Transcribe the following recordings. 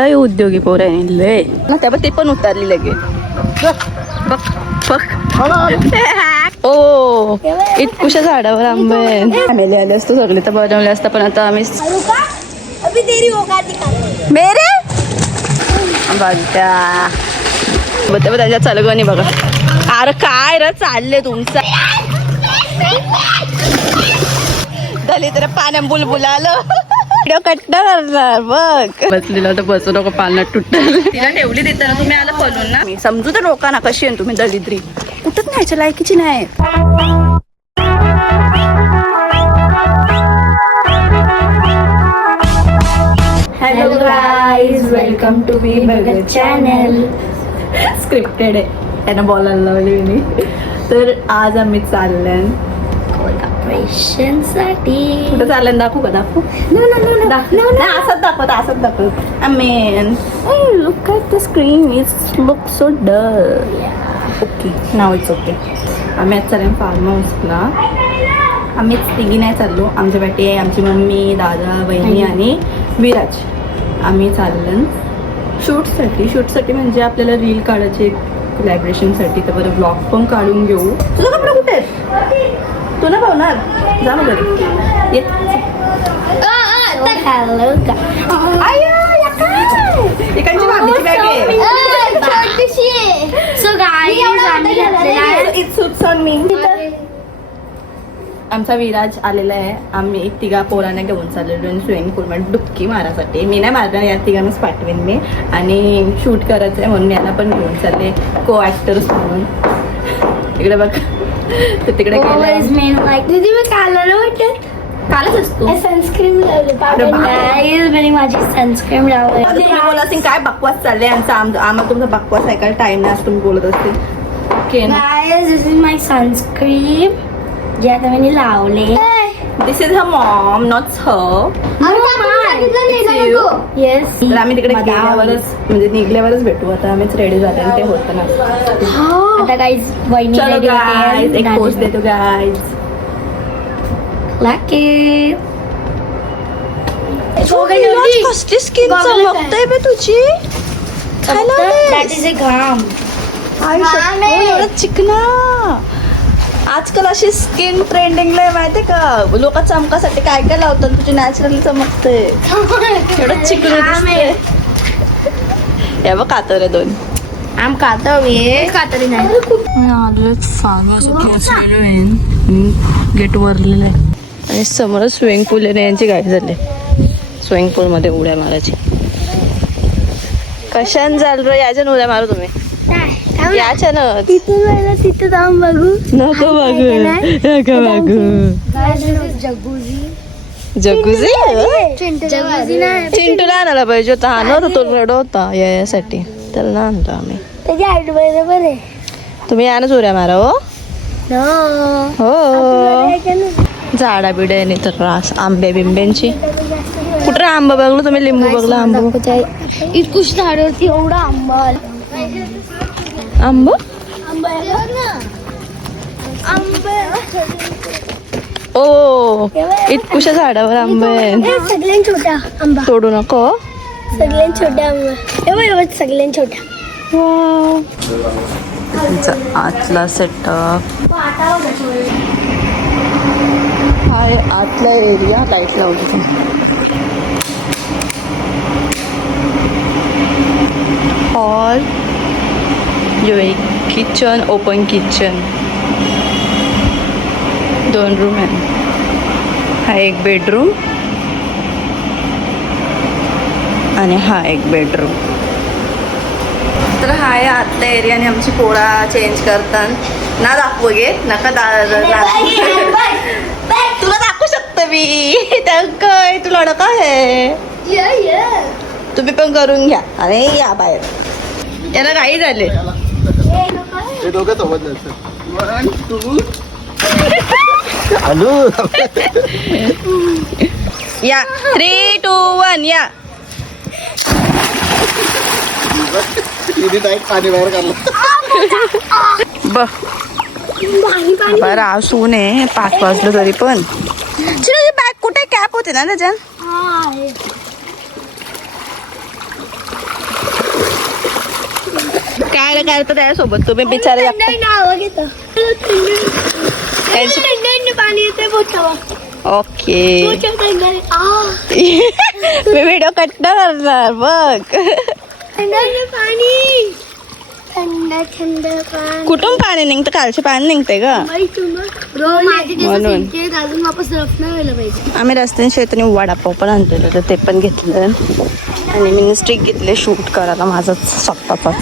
लय उद्योगी पोर आहे लय ना त्यावर ते पण उतरली लगे बघ बघ ओ इतकुशा झाडावर आंबे आले असतो सगळे तर बनवले असतं पण आता आम्ही मेरे बघा बघते त्याच्या चालू नाही बघा अरे काय र चालले तुमचं दलित रे पाण्या बुलबुल आलं व्हिडिओ कट करणार बघ बसलेला तर बसू नको पाण्यात तुटलं तिला ठेवली देताना तुम्ही आला पळून ना मी समजू तर लोकांना कशी आहे तुम्ही दलिद्री कुठंच न्यायच्या लायकीची नाही hello guys welcome to B Burger channel. Scripted आहे त्यांना बोलायला लावली मी तर आज आम्ही चाललोय कोलॅबरेशनसाठी. कुठं चाललं दाखवू का दाखवू असंच दाखव आम्ही look at the screen is look so dull okay now it's okay आम्ही आज चालेल फार्म हाऊसला आम्हीच तिघी नाही चाललो आमच्या पाठी आहे आमची मम्मी दादा बहिणी आणि विराज आम्ही चाललो शूटसाठी म्हणजे आपल्याला रील काढायचे कोलॅबरेशनसाठी तर बरं ब्लॉग पण काढून घेऊ तुझं कपडा कुठे आहे तू ना पाहणार जा मग घरी ये हॅलो इकडची भाभीची बॅग आहे so guys it suits on me आमचा विराज आलेला आहे आम्ही तिघा पोरांना घेऊन चाललेलो आणि स्विमिंग पूलमध्ये डुबकी मारासाठी मी नाही मारणार या तिघांनाच पाठवेन मी आणि शूट करायचं आहे म्हणून यांना पण घेऊन चालले को ॲक्टर्स म्हणून इकडे बघ तर तिकडे दीदी मी कालच वाटत कालच असतो सनस्क्रीन लावली माझी सनस्क्रीन लावली. तुम्ही बोला असेल काय बकवास चालले आम्हाला तुमचा बकवास ऐकायला टाइम नाही असं तुम्ही बोलत असते okay this is my sunscreen जे आता मी लावले. This is her mom not her yes तर आम्ही तिकडे गेल्यावरच म्हणजे निघल्यावरच भेटू आता आम्हीच रेडी झाले आणि ते होतं ना आता गाईज वहिनी चलो ready गाईज होते. एक पोस्ट देतो गाईज लाके कसली स्किन चमकते बे तुझी दॅट इज अ घाम. एवढं चिकना आजकाल अशी स्किन ट्रेंडिंगला आहे माहितीये का लोक चमकासाठी काय काय लावतात तुझी नॅचरली चमकते एवढं चिकन दिसते हे बघ कातर आहे दोन आम कातरी नाही गेट वरलेलं आहे आणि समोरच स्विमिंग पूल आहे यांची गाडी झाली स्विमिंग पूल मध्ये उड्या मारायची कशान झाल रे याच्यान उड्या मारू तुम्ही याच्यानं तिथे जाऊन बघू नको बघू जगुजी चिंटूला आणायला पाहिजे होता हा नव्हता तो रडो होता यासाठी त्याला ना आणतो आम्ही त्याची हाईट बरोबर आहे. तुम्ही यानच उड्या मारा हो झाडा बिड्या नाही तर रास आंबे बिंब्यांची कुठे आंबा बघलो तुम्ही लिंबू बघला आंबा इतकुश झाडावरती एवढा आंबा आंबा ओ इतकुशा झाडावर आंबे सगळ्यां छोटा आंबा तोडू नको सगळ्यां छोटा आंबा सगळ्यां छोटा आतला सेटअप हाय आतला एरिया लाईट लावली हॉल जो एक किचन ओपन किचन 2 रूम आहे हा एक बेडरूम आणि हा एक बेडरूम तर हा आहे आतल्या एरियाने आमची पोळा चेंज करतात ना दाखवू गे नका तुला दाखवू शकतो मी काय तुला अडका आहे तुम्ही पण करून घ्या अरे या बाहेर याला काही झाले या 3, 2, 1 या बरं असू नये 5 वाजलं तरी पण बॅग कुठे कॅप होते ना त्याच्यात एन्जॉय करतो त्याच्यासोबत तुम्ही बिचारे पाणी येते ओके मी व्हिडिओ कट करणार बघ. पाणी थंड थंड पाणी कुठून पाणी निघतं? कालचे पाणी निघते ग म्हणून. अजून वापस रफ नाही व्हायला पाहिजे. आम्ही रस्त्याने शेताने वडापाव पण आणलेलं तर ते पण घेतलं आणि मी स्टिक घेतले शूट करायला माझाच स्वतःचाच.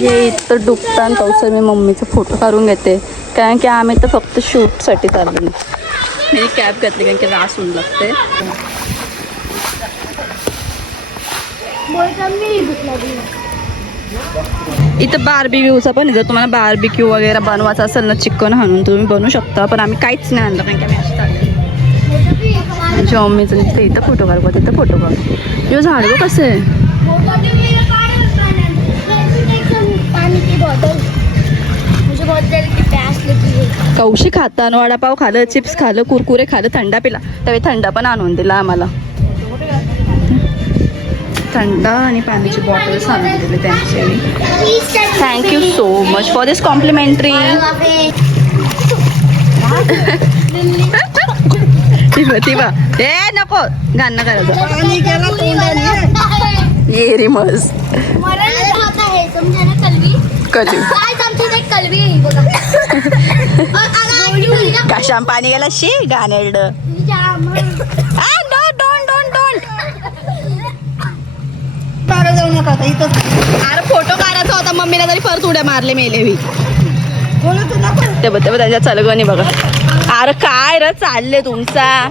हे इथं डुबताना पावसाळ्यात मी मम्मीचा फोटो काढून घेते कारण की आम्ही तर फक्त शूटसाठी चाललो नाही. मी कॅब घेतली कारण की रास होऊन लागते. इथं बार्बिक्यूचा पण जर तुम्हाला बार्बिक्यू वगैरे बनवायचं असेल ना चिकन हाणून तुम्ही बनवू शकता पण आम्ही काहीच नाही आणलं कारण की आम्ही अशी चालले. माझ्या मम्मीचं नुसतं इथं फोटो काढू तिथं फोटो काढू. हे झाड बघ कसं आहे. कौशी खातान वडापाव खालं चिप्स खालं कुरकुरे खालं थंडा पिला त्यावेळी थंडा पण आणून दिला आम्हाला. थंडा आणि पाण्याची बॉटल्स आणून दिले त्यांचे. Thank you so much for this complimentary. ती ए नको घाण करायचं ये रे मस्त कशाम पाणी गेला शी घाणेरड. अरे फोटो काढायचा होता मम्मीला तरी परत उड्या मारले मेले मी ते बघ त्याच्या चलगणी बघा. अरे काय र चालले तुमचा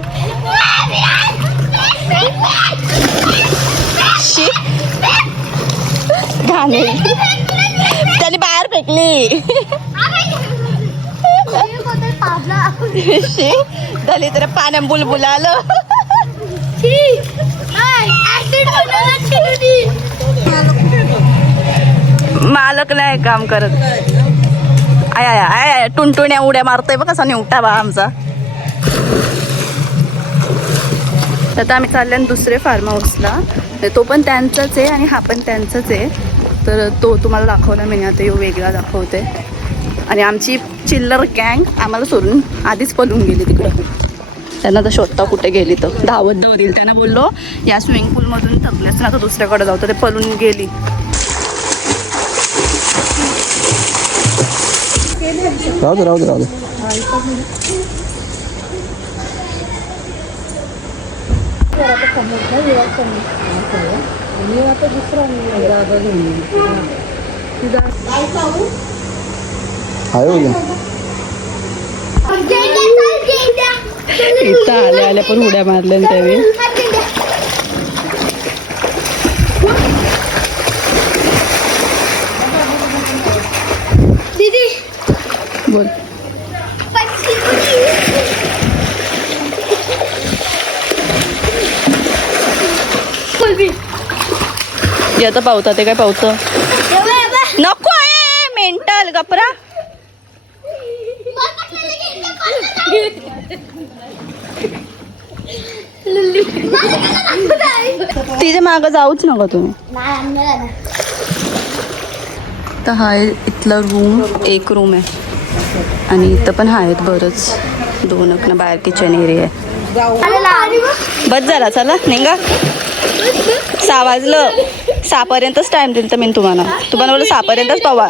शी घाणे त्याने बाहेर फेकली शी झाली तर पाण्या बुलबुल आलं. मालक नाही काम करत. आय आय आय आय टुनटुण्या उड्या मारतोय बघ कसा निवटा बा आमचा. आता आम्ही चालले दुसरे फार्म हाऊसला तो पण त्यांचाच आहे आणि हा पण त्यांचाच आहे तर तो तुम्हाला दाखवला मी आता यो वेगळा दाखवते. आणि आमची चिल्लर गँग आम्हाला सोडून आधीच पळून गेली तिकडं. त्यांना तर शोधता कुठे गेली तर धावत येईल. त्यांना बोललो या स्विमिंग पूलमधून थकल्यास ना तर दुसऱ्याकडे जाऊ तर ते पळून गेली. राहू दे राहू दे राहू दे. इथं आल्या आल्या पण उड्या मारल्या त्यावेळी. बोल आता पावता ते काय पावतं नको आहे मेंटल गपरा. तिच्या मागं जाऊच नका तुम्ही. तर हा इथला रूम एक रूम आहे आणि इथं पण आहेत बरंच दोन ना बाहेर किचन एरिया आहे. बस झाला चला निघा 6 वाजलं 6 पर्यंतच टाइम दिल तर मी तुम्हाला बोललं 6 पर्यंतच पावा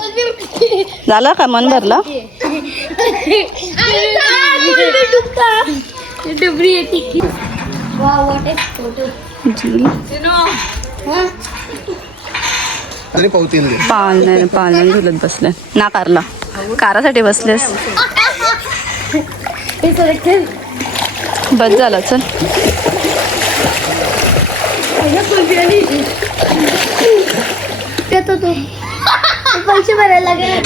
झालं का मन भरलं. पालना झुलत बसले नाकारला कारासाठी बसलेस. बस झाला चल. पैसे भरायला लागेल.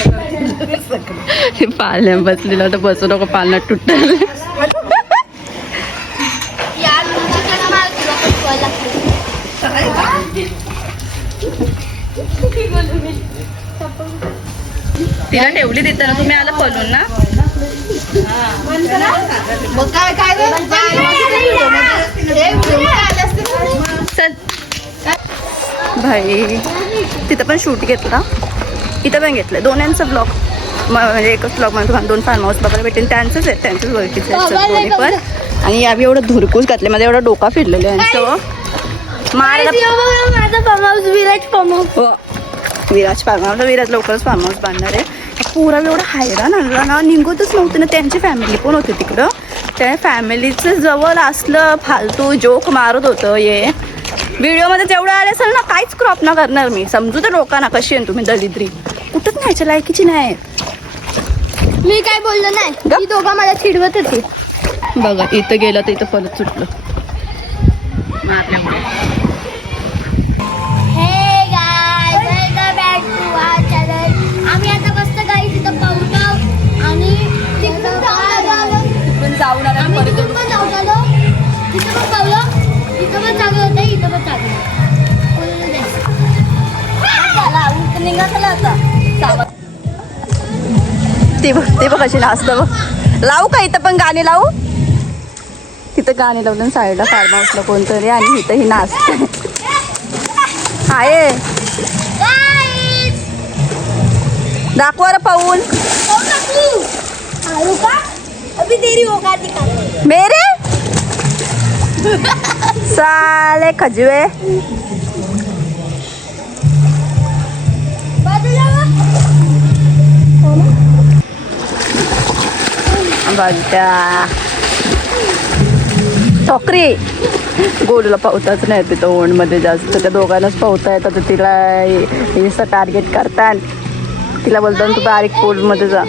पालण्या बसलेला तर बसू नको पालना तुटल. तिला ठेवली तिथं ना तुम्ही आला पळून ना. चल भाई तिथं पण शूट घेतला इथं पण घेतलं दोन्हींचं ब्लॉग म्हणजे एकच ब्लॉग मध्ये तुम्हाला 2 फार्म हाऊस बघायला भेटेल. त्यांचंच आहे, त्यांचंच ओळखीचं आहे दोन्ही पण. आणि यावी एवढं धुरकूस घातले, माझा एवढा डोका फिरलेलं आहे यांचं. माझा farmhouse Viraj farmhouse. Viraj farmhouse, Viraj लवकरच फार्म हाऊस बांधणार आहे. पुरा एवढा हैराण आणला ना, निघतच नव्हतं ना. त्यांची फॅमिली पण होती तिकडं, त्या फॅमिलीचं जवळ असलं फालतू जोक मारत होतं. ये व्हिडिओमध्ये जेवढं आले असेल ना, काहीच क्रॉप ना करणार मी. समजू तर लोकांना कशी आहे तुम्ही दलिद्री, कुठंच न्यायच्या लायकीची नाही. मी काय बोललो नाही, ती दोघं मला चिडवत होती. बघा इथं गेलं तर इथं परत सुटलं. Hey guys, welcome back to our channel. आम्ही आता मस्त गाईस इथं पावलो आणि तिकडून जाऊन आम्ही तिकडून पण जाऊन आलो. तिथं पण पावलो, तिथं पण चांगलं होतं, इथं पण चांगलं. ते बघ कशी नाचतं बघ. लावू का इथं पण गाणी लावू? तिथं गाणी लावलं साईडला फार्म हाऊसला कोणतरी, आणि इथं ही नाचते आहे. दाखवा रे पाऊल. अभी तेरी होगा दिखा. मेरे साले खजवे. ठोकरी गोलूला पावताच नाही तिथं ओंडमध्ये जास्त. त्या दोघांनाच पावता येतं, तर तिला असं टार्गेट करतात. तिला बोलतात तू बारीक पोलमध्ये जा.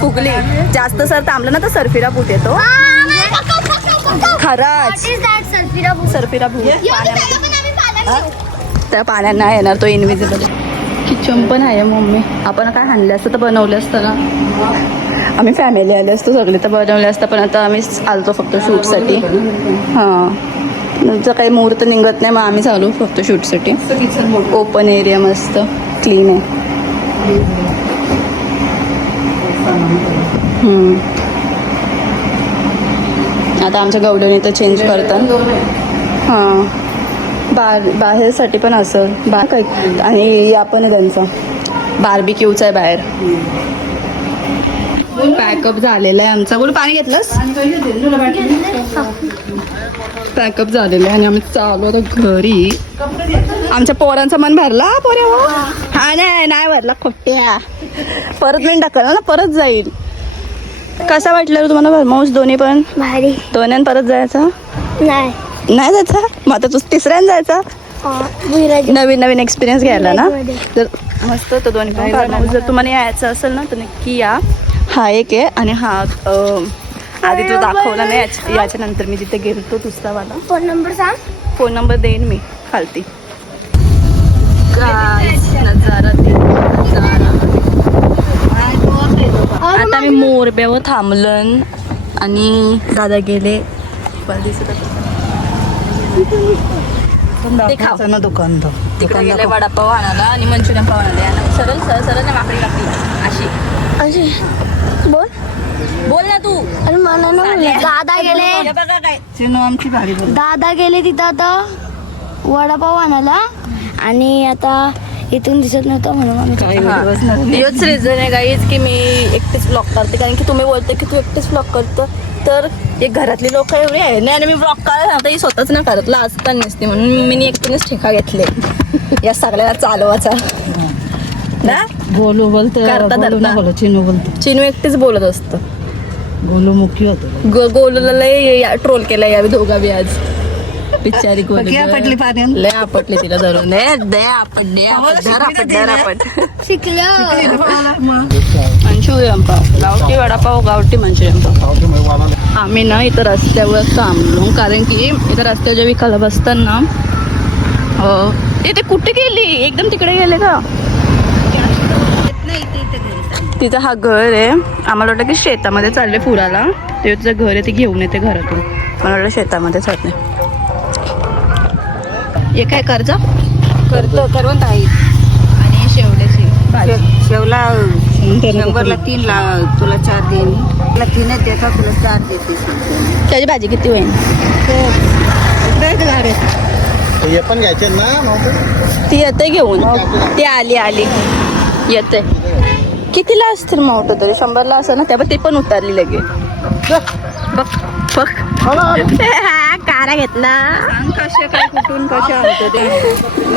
फुगली जास्त सर थांबलं ना तर सरफिरा भूत येतो. खरंच सरफिरा भूत त्या पाण्यात नाही येणार, तो इनविजिबल. किचन पण आहे मम्मी. आपण काय आणलं असतं तर बनवलं असतं ना, आम्ही फॅमिली आले असतो सगळे तर बनवले असतं. पण आता आम्ही आलतो फक्त शूटसाठी. हां जर काही मुहूर्त निघत नाही मग आम्ही चालू फक्त शूटसाठी. ओपन एरिया मस्त क्लीन आहे. आता आमच्या गवडणी तर चेंज करतात. हां बाहेरसाठी पण असं काही. आणि आपण आहे त्यांचा बार्बिक्यूचा आहे बाहेर. पॅकअप झालेला आहे आमचा. बोल पाणी घेतलंस? पॅकअप झालेलं आहे आणि आम्ही चालू होतो घरी. आमच्या पोरांचं मन भरला पोऱ्या. हा नाही भरला खोट्या. परत नाही टाकलं ना, परत जाईल. कसा वाटलं रे तुम्हाला फार्म हाऊस? दोन्ही पण भारी. दोन्ही परत जायचं नाही जायचा मग आता तू तिसऱ्यानं जायचा. नवीन एक्सपिरियन्स घ्यायला ना, तर मस्त होतं दोन्ही पण फार्म हाऊस. जर तुम्हाला यायचं असेल ना तर नक्की या. हा एक आहे आणि हा आधी तो दाखवला नाही याच्या नंतर मी जिथे गेलतो दुसरावाला. फोन नंबर सांग. फोन नंबर देईन मी खालती. नजारा आता मी मोरब्यावर थांबलन आणि दादा गेले. दुकान तिकडे गेले वडापाव आणायला आणि मंचुरियन पाव आणायला. सरळ नाही माकडी कापली अशी. बोल ना तू. अरे मला ना दादा गेले. बघा काय आमची भारी बोल. दादा गेले तिथं आता वडापाव आणायला आणि आता इथून दिसत नव्हतं म्हणून आम्ही हेच रिझन आहे गाईज की मी एकटीच ब्लॉग करते. कारण की तुम्ही बोलते की तू एकटीच ब्लॉग करतो, तर एक घरातली लोक एवढी आहे ना आणि मी ब्लॉग करायला आता ही स्वतःच ना करत लाजताना नसते म्हणून मी एकटीनेच ठेका घेतले या सगळ्याला चालवाचा ना. गोलू बोलतो, चिनू बोलतो. चिनू एकटीच बोलत असतं. गोलू मुख्य होतो. गोलूला लय ट्रोल केला यावी दोघा बी आज. बिचारी आपटली पाण्यात. लय आपटली तिला धरून. मंचुरियन पाव, गावठी वडापाव, गावठी मंचुरियन पाव. आम्ही ना इथं रस्त्यावर थांबलो कारण की इथं रस्त्याच्या विकायला बसताना ते कुठे गेली एकदम तिकडे गेले का. तिचं हा घर आहे. आम्हाला वाटलं की शेतामध्ये चालले पुराला. ते तिचं घर आहे, ते घेऊन येते घरातून. मला वाटलं शेतामध्ये चालले. हे काय कर्ज करवंत आहे आणि शेवड्याची भाजी. शेवला 100ला 3 तुला 4 देईन. तुला 3च देता, तुला 4 देते. त्याची भाजी किती होईल? हे पण घ्यायचे ना नव्हतं? ती येते घेऊन. ती आली येते. कितीला असतील मावट तरी? 100ला असं ना. त्यामुळे ते पण उतरली लगे. बघ कारा घेतला. कसे काय कुठून कसे आणतो ते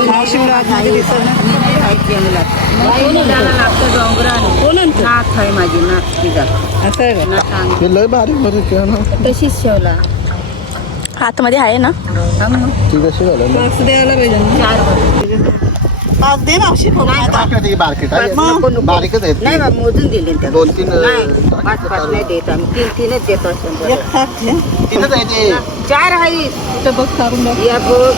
मावशीला आतमध्ये दिसत ना. कोण आणतो? नाथ आहे माझी, नाथ तिचा. असं आहे का? हे लय बारीक बारीक आहे ना. तशीच शेवला. आतमध्ये आहे ना. ती कशी झालं ना? पाच द्यायला पाहिजे ना. पाच दे मावशी. ती बारकीट आहे. बारीकच आहेत नाही ती. बा, मोजून दिले त्याला. 2-3 नाही, 5 नाही देत आम्ही. 3-3च देतो. एक टाक घे. तीनच आहे ते. 4 आहे. इथं बघ काढून बघ. या बघ.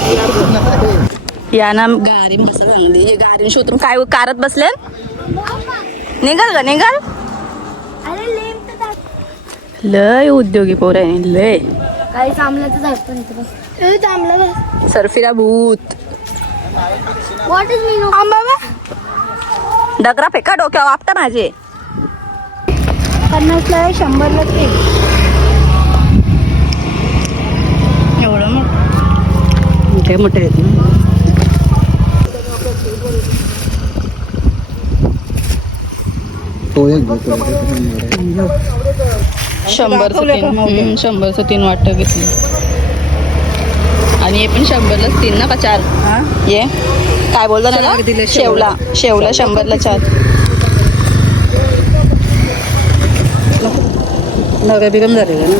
या ना गारी मसाला आणली. गारी शोधून काय कारत बसले. निघाल का निघाल. लय उद्योगी पोर आहे लय. काही चांबल्याचं झाडतो नाही चांबलं. सर्फिरा भूत. व्हॉट इज मीन डगरा फेका डोक्यावर आपटा माझे. 50ला 100ला 3. एवढं मग मोठे मोठे आहेत ना. तो एक घेतो. 100चं 3 वाटतं घेतली. आणि हे पण 100लाच 3 ना का 4? हा? ये काय बोलता ना चार दिले शेवला 100ला 4. नव्या बिगम झालेलं ना.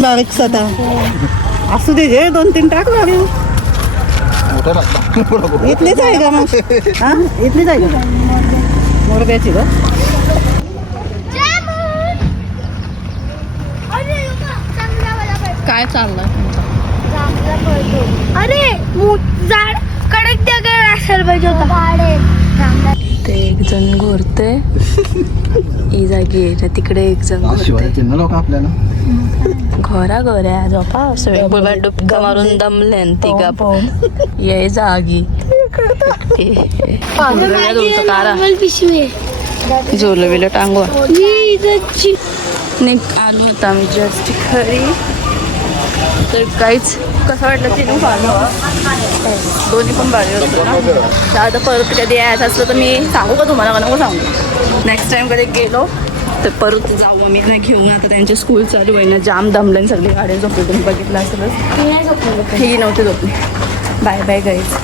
बारीक सदा असू दे जे 2-3 टाक बारीक. मोठं लागतं. इथलीच आहे का मग? हा इथलीच आहे का मोरब्याची का? काय चाललं? अरे झाड कडक जगह असायला पाहिजे होता. ते एक जण घोरते ही जागी आहे तिकडे एक जण घोरते. शिवाय ना लोक आपल्याला घोरा गोऱ्या झोपा स्विमिंग पूल मध्ये डुबका मारून दमले तिघा ये जागी. तुमचं कारा झोलं बिलं टांगवा. नाही आलो होता आम्ही जस्ट घरी. तर काहीच कसं वाटलं चिनू फार्म दोन्ही पण भारी होतं ना. तर आता परत कधी यायचं असलं तर मी सांगू का तुम्हाला? नको सांगू. नेक्स्ट टाइम कधी गेलो तर परत जाऊ आम्ही ना घेऊन. आता त्यांची स्कूल चालू आहे ना. जाम दमलं सगळी गाड्या झोपली. तुम्ही बघितलं असेलच. ही नव्हती झोपली. Bye bye guys.